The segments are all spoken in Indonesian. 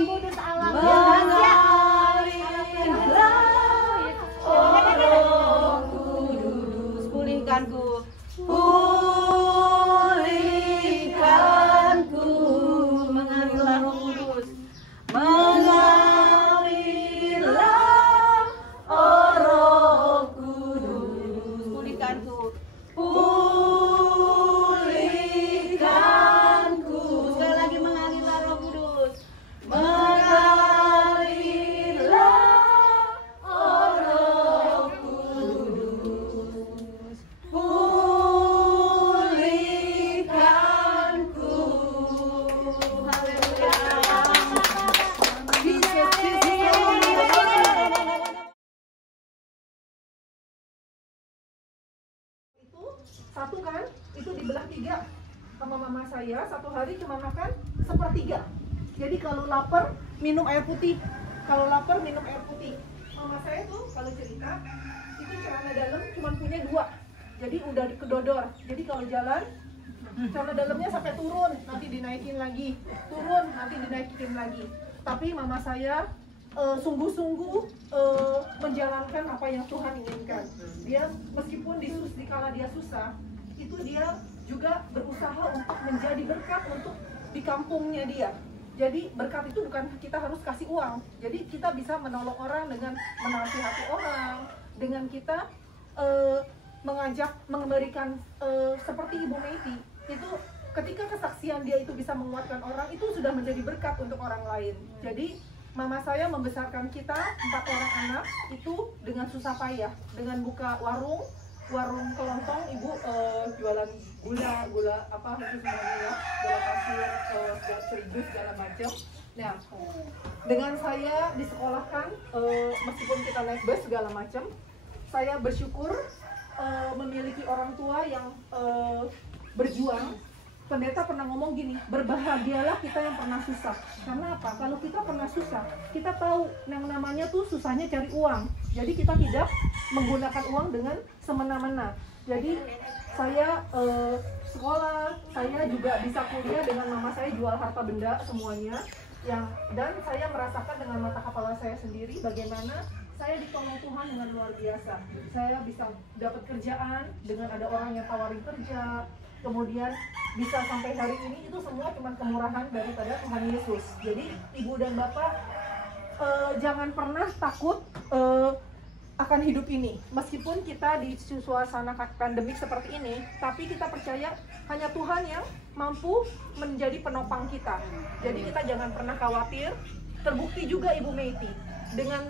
Alam Kudus, alam Roh Kudus, pulihkanku, pulihkanku, mengalirlah Roh Kudus, mengalirlah Roh Kudus, pulihkanku, pulihkanku, sekali lagi mengalirlah Roh Kudus, mengalirlah Roh Kudus, pulihkanku. Haleluya. Itu satu kan, itu dibelah 3 sama mama saya. Satu hari cuma makan sepertiga. Jadi kalau lapar minum air putih, kalau lapar minum air putih. Mama saya tuh kalau cerita itu celana dalam cuma punya 2, jadi udah kedodor. Jadi kalau jalan celana dalamnya sampai turun, nanti dinaikin lagi, turun, nanti dinaikin lagi. Tapi mama saya sungguh-sungguh menjalankan apa yang Tuhan inginkan. Dia meskipun dikala dia susah, itu dia juga berusaha untuk menjadi berkat untuk di kampungnya dia. Jadi berkat itu bukan kita harus kasih uang. Jadi kita bisa menolong orang dengan menasihati orang, dengan kita mengajak, memberikan seperti Ibu Meiti. Itu ketika kesaksian dia itu bisa menguatkan orang, itu sudah menjadi berkat untuk orang lain. Jadi mama saya membesarkan kita 4 orang anak itu dengan susah payah, dengan buka warung kelontong. Ibu jualan gula apa itu semuanya ya, gula pasir, seribu segala macam. Nah, dengan saya disekolahkan, meskipun kita naik bus segala macam, saya bersyukur memiliki orang tua yang berjuang. Pendeta pernah ngomong gini, berbahagialah kita yang pernah susah. Karena apa? Kalau kita pernah susah, kita tahu yang namanya tuh susahnya cari uang. Jadi kita tidak menggunakan uang dengan semena-mena. Jadi saya sekolah, saya juga bisa kuliah dengan mama saya jual harta benda semuanya. Dan saya merasakan dengan mata kepala saya sendiri bagaimana saya ditolong Tuhan dengan luar biasa. Saya bisa dapat kerjaan dengan ada orang yang tawarin kerja. Kemudian bisa sampai hari ini, itu semua cuma kemurahan daripada Tuhan Yesus. Jadi ibu dan bapak jangan pernah takut akan hidup ini. Meskipun kita di suasana pandemik seperti ini, tapi kita percaya hanya Tuhan yang mampu menjadi penopang kita. Jadi kita jangan pernah khawatir. Terbukti juga Ibu Meiti dengan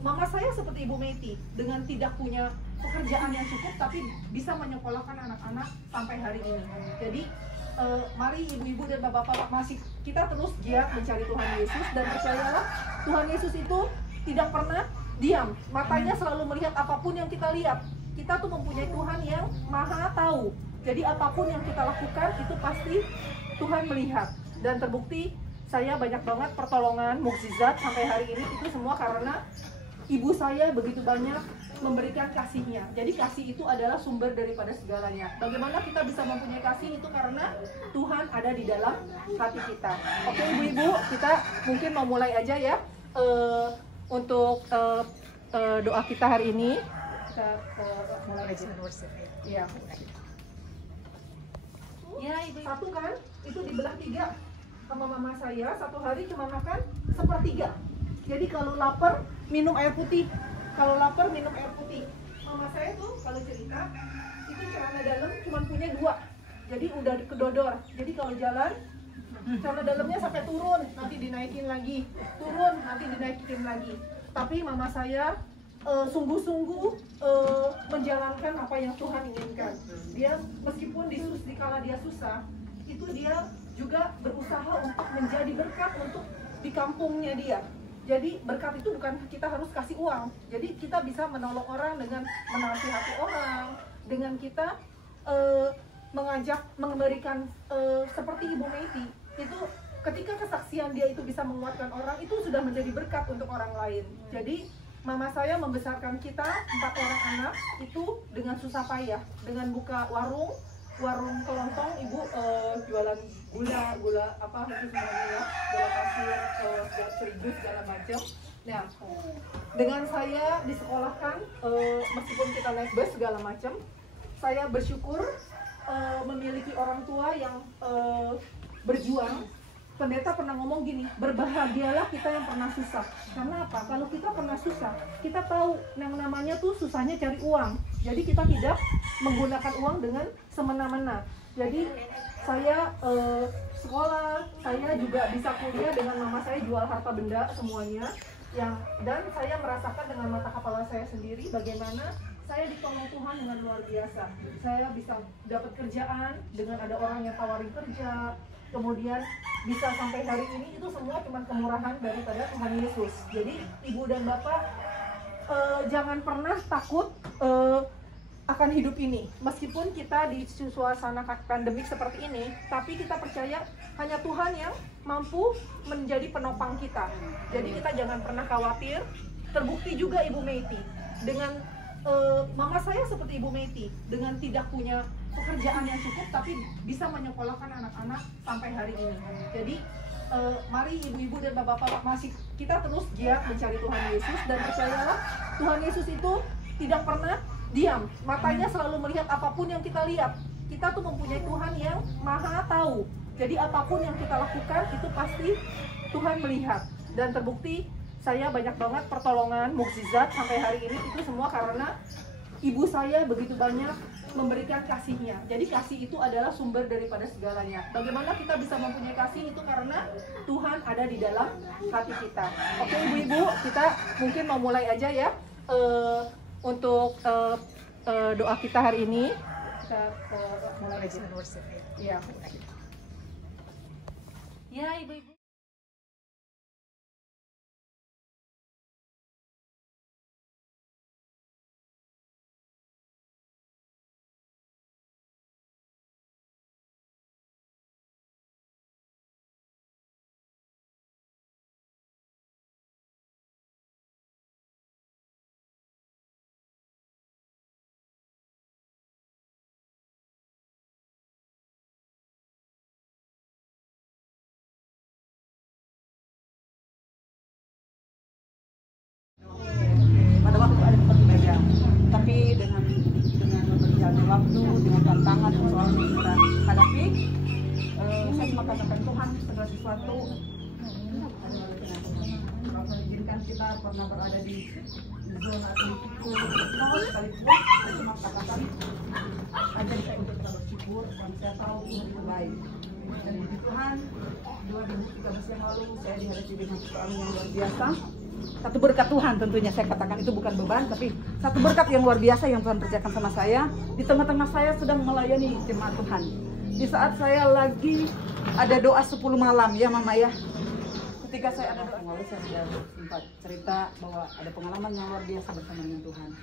mama saya seperti Ibu Meiti, dengan tidak punya pekerjaan yang cukup tapi bisa menyekolahkan anak-anak sampai hari ini. Jadi mari ibu-ibu dan bapak-bapak masih kita terus giat mencari Tuhan Yesus, dan percayalah Tuhan Yesus itu tidak pernah diam. Matanya selalu melihat apapun yang kita lihat. Kita tuh mempunyai Tuhan yang maha tahu. Jadi apapun yang kita lakukan itu pasti Tuhan melihat. Dan terbukti saya banyak banget pertolongan mukjizat sampai hari ini, itu semua karena ibu saya begitu banyak memberikan kasihnya. Jadi kasih itu adalah sumber daripada segalanya. Bagaimana kita bisa mempunyai kasih itu karena Tuhan ada di dalam hati kita. Oke ibu-ibu, kita mungkin mau mulai aja ya untuk doa kita hari ini. Kita mulai aja. Ya. Ya ibu. Satu kan, itu dibelah 3 sama mama saya. Satu hari cuma makan sepertiga. Jadi kalau lapar minum air putih. Kalau lapar minum air putih. Mama saya tuh kalau cerita itu celana dalam cuma punya 2, jadi udah kedodor. Jadi kalau jalan celana dalamnya sampai turun, nanti dinaikin lagi, turun, nanti dinaikin lagi. Tapi mama saya sungguh-sungguh menjalankan apa yang Tuhan inginkan. Dia meskipun dikala dia susah, itu dia juga berusaha untuk menjadi berkat untuk di kampungnya dia. Jadi berkat itu bukan kita harus kasih uang. Jadi kita bisa menolong orang dengan menasihati orang, dengan kita mengajak, memberikan seperti Ibu Meiti. Itu ketika kesaksian dia itu bisa menguatkan orang, itu sudah menjadi berkat untuk orang lain. Jadi mama saya membesarkan kita 4 orang anak itu dengan susah payah, dengan buka warung kelontong. Ibu jualan gula apa itu semuanya ya, gula pasir, 1.000 segala macam. Nah, dengan saya disekolahkan, meskipun kita naik bus segala macam, saya bersyukur memiliki orang tua yang berjuang. Pendeta pernah ngomong gini, berbahagialah kita yang pernah susah. Karena apa? Kalau kita pernah susah, kita tahu yang namanya tuh susahnya cari uang. Jadi kita tidak menggunakan uang dengan semena-mena. Jadi saya sekolah, saya juga bisa kuliah dengan mama saya jual harta benda semuanya. Dan saya merasakan dengan mata kepala saya sendiri bagaimana saya ditolong Tuhan dengan luar biasa. Saya bisa dapat kerjaan dengan ada orang yang tawarin kerja. Kemudian bisa sampai hari ini, itu semua cuma kemurahan daripada Tuhan Yesus. Jadi ibu dan bapak jangan pernah takut akan hidup ini. Meskipun kita di suasana pandemik seperti ini, tapi kita percaya hanya Tuhan yang mampu menjadi penopang kita. Jadi kita jangan pernah khawatir. Terbukti juga Ibu Meiti dengan mama saya seperti Ibu Meiti, dengan tidak punya pekerjaan yang cukup tapi bisa menyekolahkan anak-anak sampai hari ini. Jadi mari ibu-ibu dan bapak-bapak masih kita terus giat mencari Tuhan Yesus, dan percayalah Tuhan Yesus itu tidak pernah diam. Matanya selalu melihat apapun yang kita lihat. Kita tuh mempunyai Tuhan yang maha tahu. Jadi apapun yang kita lakukan itu pasti Tuhan melihat. Dan terbukti saya banyak banget pertolongan, mukjizat sampai hari ini, itu semua karena ibu saya begitu banyak memberikan kasihnya. Jadi kasih itu adalah sumber daripada segalanya. Bagaimana kita bisa mempunyai kasih itu karena Tuhan ada di dalam hati kita. Oke ibu-ibu, kita mungkin mau mulai aja ya untuk doa kita hari ini. Kita mulai aja. Ya. Ya ibu-ibu. Pada waktu ada seperti meja, tapi dengan berjalannya waktu, dengan tantangan persoalan yang kita hadapi, saya cuma katakan Tuhan segala sesuatu adalah dengan Tuhan. Kalau Tuhan izinkan kita pernah berada di zona risiko nol sekalipun, saya cuma katakan ajar saya untuk kita bersyukur, dan saya tahu Tuhan itu baik. Dan puji Tuhan, 2013 yang lalu saya dihadapi dengan persoalan yang luar biasa. Satu berkat Tuhan tentunya, saya katakan itu bukan beban, tapi satu berkat yang luar biasa yang Tuhan kerjakan sama saya. Di tengah-tengah saya sedang melayani jemaat Tuhan. Di saat saya lagi ada doa 10 malam ya Mama ya. Ketika saya ada doa, lalu saya sudah sempat cerita bahwa ada pengalaman yang luar biasa bersama dengan Tuhan.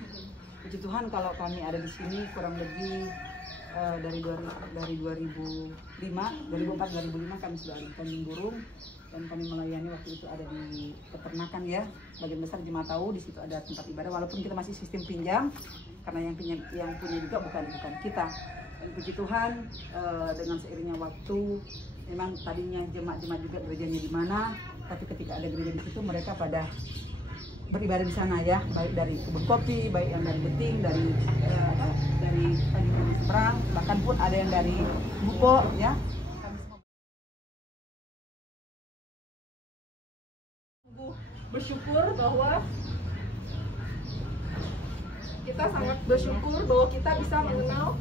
Puji Tuhan kalau kami ada di sini kurang lebih dari 2004-2005 kami sudah ada di Tanjung Burung, dan kami melayani waktu itu ada di peternakan ya. Bagian besar jemaat tahu di situ ada tempat ibadah, walaupun kita masih sistem pinjam karena yang punya juga bukan kita. Dan puji Tuhan dengan seiringnya waktu, memang tadinya jemaat-jemaat juga gerejanya di mana, tapi ketika ada gereja di situ mereka pada beribadah di sana ya, baik dari kebun kopi, baik yang dari Beting, dari Tanjung Seberang, bahkan pun ada yang dari Bupo ya. Bersyukur bahwa kita sangat bersyukur bahwa kita bisa mengenal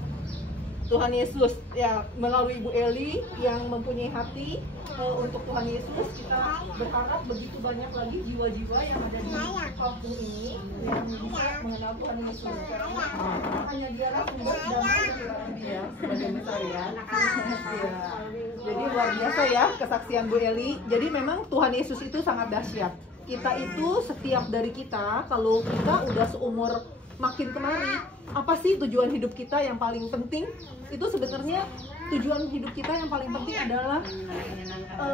Tuhan Yesus ya, melalui Ibu Eli yang mempunyai hati untuk Tuhan Yesus. Kita berharap begitu banyak lagi jiwa-jiwa yang ada di kampung ini yang bisa mengenal Tuhan Yesus, karena hanya dialah sumber damai ya, sebagian besar ya. Jadi luar biasa ya kesaksian Bu Eli. Jadi memang Tuhan Yesus itu sangat dahsyat. Kita itu setiap dari kita, kalau kita udah seumur makin kemari, apa sih tujuan hidup kita yang paling penting? Itu sebenarnya tujuan hidup kita yang paling penting adalah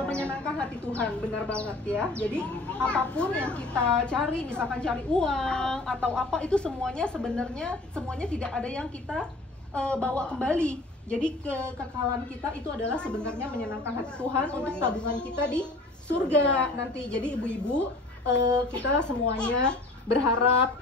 menyenangkan hati Tuhan, benar banget ya. Jadi apapun yang kita cari, misalkan cari uang atau apa, itu semuanya sebenarnya tidak ada yang kita bawa kembali. Jadi kekekalan kita itu adalah sebenarnya menyenangkan hati Tuhan untuk tabungan kita di surga nanti. Jadi ibu-ibu, kita semuanya berharap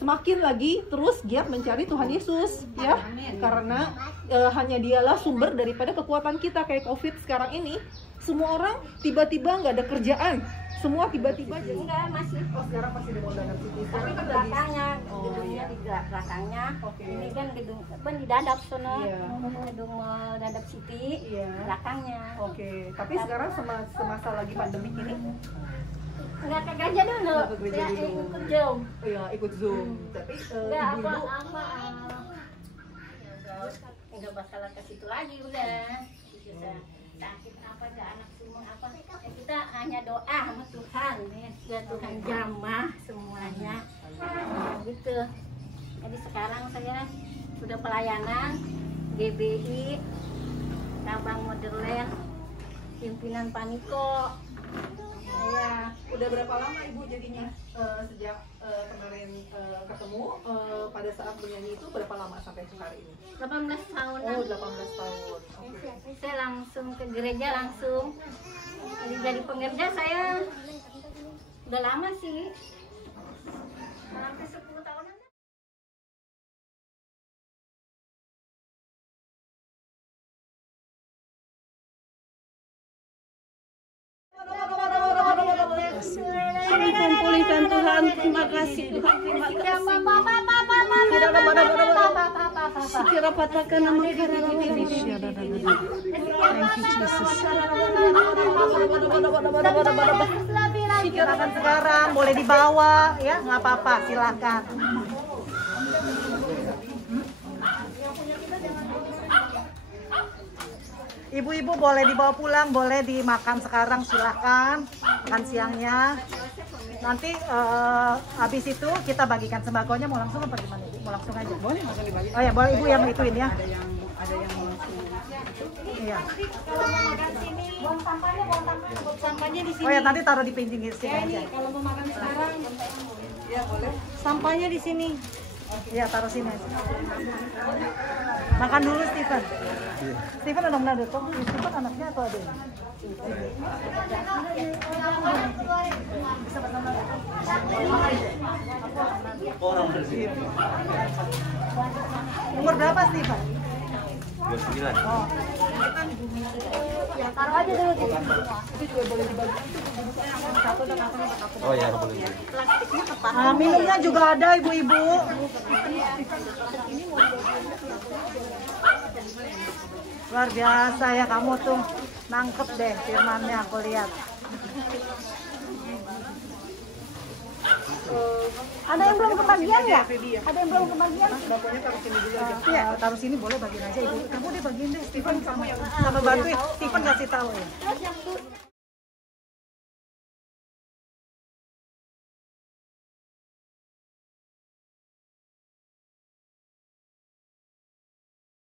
semakin lagi terus giat mencari Tuhan Yesus ya, karena hanya Dialah sumber daripada kekuatan kita. Kayak COVID sekarang ini, semua orang tiba-tiba nggak ada kerjaan, semua tiba-tiba jadi. Enggak, masih. Oh, sekarang masih di Mall Dadap City. Tapi Sekarang di kan lagi. belakangnya, Oh, gedungnya iya. di belakangnya. Oke. Ini kan gedung apa di Dadap sono. Iya. Gedung Dadap City. Iya. Belakangnya. Oke, tapi sekarang semasa lagi pandemi ini, Enggak ke gereja dulu. Nggak ke gereja Ya, dulu. ikut Zoom. oh ya ikut Zoom. Tapi Enggak ibu-ibu, enggak bakal ke situ lagi udah. Kita sakit apa ke anak semua apa. Ya, kita hanya doa sama Tuhan ya. Tuhan jamah semuanya. Gitu. Jadi sekarang saya sudah pelayanan GBI Cabang Modern pimpinan Paniko. ya udah berapa lama ibu jadinya sejak kemarin ketemu pada saat bernyanyi itu berapa lama sampai hari ini? 18 tahun. Oh 18 tahun. Oke. Saya langsung ke gereja langsung. Jadi pengerja saya udah lama sih. Hampir 10 tahunan. Dipulihkan Tuhan, terima kasih Tuhan, terima kasih. Sekira patahkan nama Silakan sekarang, boleh dibawa ya, nggak apa-apa, silakan. Ibu-ibu boleh dibawa pulang, boleh dimakan sekarang, silakan makan siangnya. Nanti habis itu kita bagikan sembakonya. Mau langsung apa gimana ibu? Mau langsung aja? Boleh makan dibagi. Oh ya, boleh ibu yang ituin ya. Ada yang Iya. Buang sampahnya di sini. Oh ya, nanti taruh di pinggir sini aja. Kalau mau makan sekarang, ya boleh. sampahnya di sini. Iya, taruh sini aja. Makan dulu Steven. Steven udah pernah datang. Steven anaknya atau adiknya? Umur berapa Steven? 29. Oh. Ya, taruh aja dulu di sini. Oh ya, boleh. Plastiknya tepat. Minumnya juga ada ibu-ibu. Luar biasa ya kamu tuh, nangkep deh firmannya aku lihat. Ada yang belum kebagian nggak? Ada yang belum kebagian? Pokoknya taruh sini dulu aja. Iya, taruh sini boleh bagiin aja ibu. Kamu deh bagiin deh, Steven kamu yang sama bantu ya. Steven kasih tahu ya. Terus yang